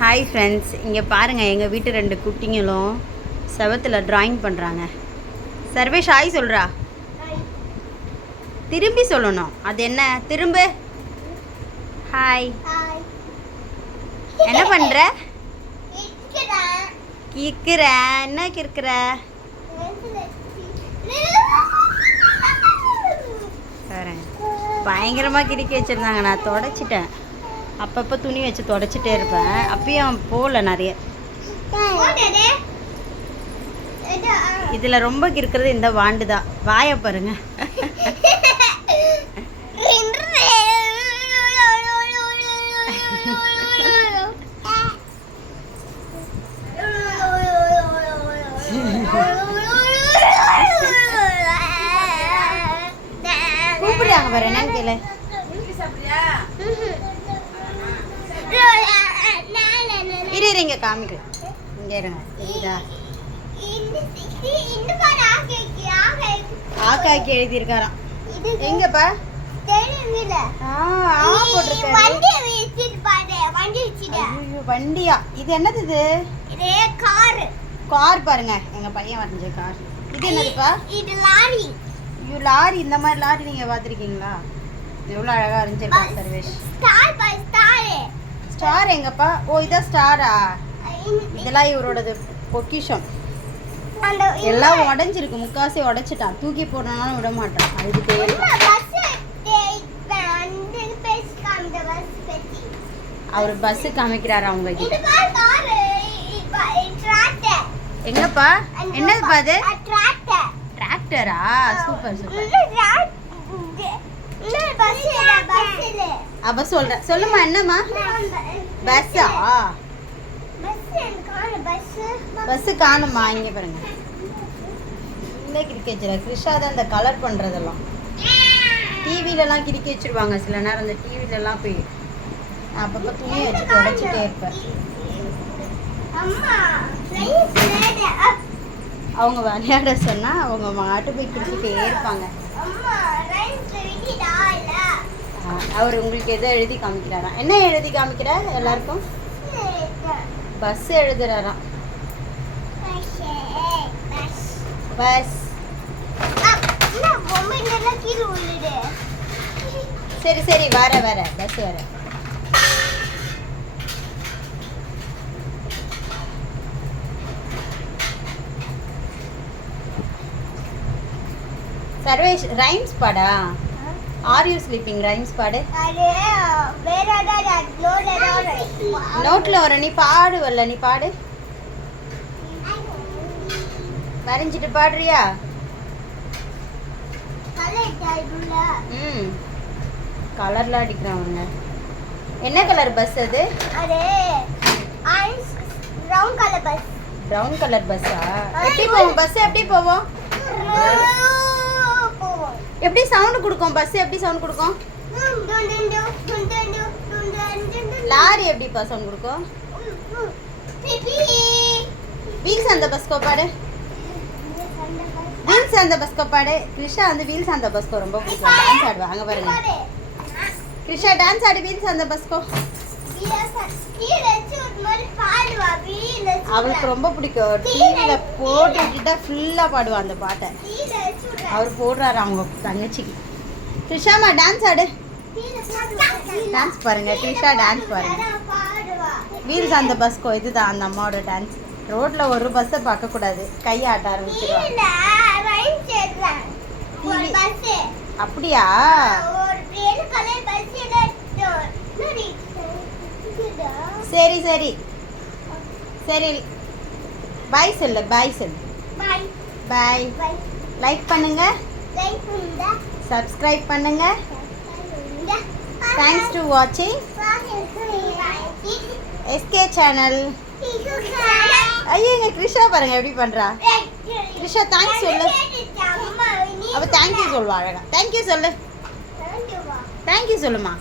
Hi friends, இங்கே பாருங்கள், எங்கள் வீட்டு 2 குட்டிங்களும் செவத்தில் ட்ராயிங் பண்ணுறாங்க. சர்வேஷ் ஹாய் சொல்கிறா. திரும்பி சொல்லணும். அது என்ன? திரும்ப. ஹாய். என்ன பண்ணுற? கிற்கிற. என்ன கிற்கிற? பயங்கரமாக கிறுக்கி வச்சுருந்தாங்க. நான் தொடச்சிட்டேன். அப்பப்போ துணி வச்சு தொடச்சிட்டே இருப்பேன். அப்பயும் போகல நிறைய. இதில் ரொம்ப இருக்கிறது இந்த வாண்டு தான். வாயை பாருங்க. கூப்பிடுறாங்க பாரு, என்னன்னு கேளு. இரு இங்க காமிக்கு. இங்க இருங்க. இதா ஆக்காக்கி எழுதியிருக்காராம். எங்கப்பா? வண்டியா? இது என்னது? இது கார் பாருங்க. எங்க பையன் வரைஞ்ச கார். இது என்னதுப்பா? இது லாரி. ஐயோ, லாரி. இந்த மாதிரி லாரி நீங்க பாத்திருக்கீங்களா? எவ்வளவு அழகா வரைஞ்சிருக்காரு சர்வேஷ். ஸ்டார் எங்கப்பா? ஓ, இதான் ஸ்டாரா? இதெல்லாம் இவரோடது பொக்கிஷம். எல்லாம் உடஞ்சிருக்கு. முக்காசி உடைச்சிட்டான். தூக்கி போடனாலும் விட மாட்டான். அழுதுட்டே. அவர் பஸ் காமிக்கிறாரு அவங்க கிட்ட. எங்கப்பா? என்னதுப்பா அது? டிராக்டரா? Super super. அப்ப சொல்ற. சொல்லுமா. என்னம்மா? பஸ்ஸா? பஸ் காணுமா? இங்க பாருங்க. இல்லை, கிறுக்கி வச்சிருக்க. கிருஷா தான் இந்த கலர் பண்றதெல்லாம். டிவிலலாம் கிறுக்கி வச்சிருவாங்க. சில நேரம் அந்த டிவிலலாம் போய் அப்பப்போ துணி வச்சு தொடச்சிட்டே இருப்பேன். அவங்க விளையாட சொன்னா அவங்க மாட்டு போய் குடிச்சிட்டே இருப்பாங்க. அவர் உங்களுக்கு எதோ எழுதி காமிக்கிறாரா? என்ன எழுதி காமிக்கிற எல்லாருக்கும்? பஸ் எழுதுறாராம். பஸ். சரி சரி, வர பஸ் வர. சர்வேஷ், ரைம்ஸ் பாடா? Are you sleeping? ரைம்ஸ் பாடு. நோட்ல வர. நீ பாடு. வரல, நீ பாடு. வரைஞ்சிட்டு பாடுறியா? கலர்லாம் அடிக்கிறாங்க. என்ன கலர் பஸ் அது? பிரவுன் கலர் பஸ்ஸா? எப்படி போவோம் பஸ்? எப்படி போவோம்? எப்படி சவுண்ட் கொடுக்கும் பஸ்? எப்படி சவுண்ட் கொடுக்கும்? லாரி எப்படிப்பா சவுண்ட் கொடுக்கும்? வீல்ஸ் அந்த பஸ் கோப்பாடு. வீல்ஸ் அந்த பஸ் கோப்பாடு. கிருஷா வந்து வீல்ஸ் அந்த பஸ்கோ ரொம்ப பிடிக்கும். டான்ஸ் ஆடுவா. அங்க பாருங்க. கிருஷா டான்ஸ் ஆடு. வீல்ஸ் அந்த பஸ்கோ அவளுக்கு ரொம்ப பிடிக்கும். டிவியில போட்டுக்கிட்டா ஃபுல்லா பாடுவா அந்த பாட்டை. அவர் போடுறாரு அவங்க தங்கச்சிக்கு. கிருஷாமா டான்ஸ் ஆடு. டான்ஸ் பாருங்க. கிருஷா டான்ஸ் பாருங்க. வீல்ஸ் அந்த பஸ்கோ. இதுதான் அந்த அம்மாவோட டான்ஸ். ரோட்ல ஒரு பஸ்ஸை பார்க்க கூடாது. கையை ஆட்ட ஆரம்பிச்சிருவாங்க. அப்படியா? சரி சரி சரி. பாய் சொல்லு. பாய் சொல்லு. பாய். லைக் பண்ணுங்க, சப்ஸ்கிரைப் பண்ணுங்க. தேங்க்ஸ் டு வாட்சிங் எஸ்கே சேனல். ஐயோ, எங்க கிருஷா பாருங்க எப்படி பண்றா. கிருஷா தேங்க்ஸ் சொல்லு. அவ தேங்க்யூ சொல்லுவா அழகா. தேங்க்யூ சொல்லு. தேங்க்யூ சொல்லுமா.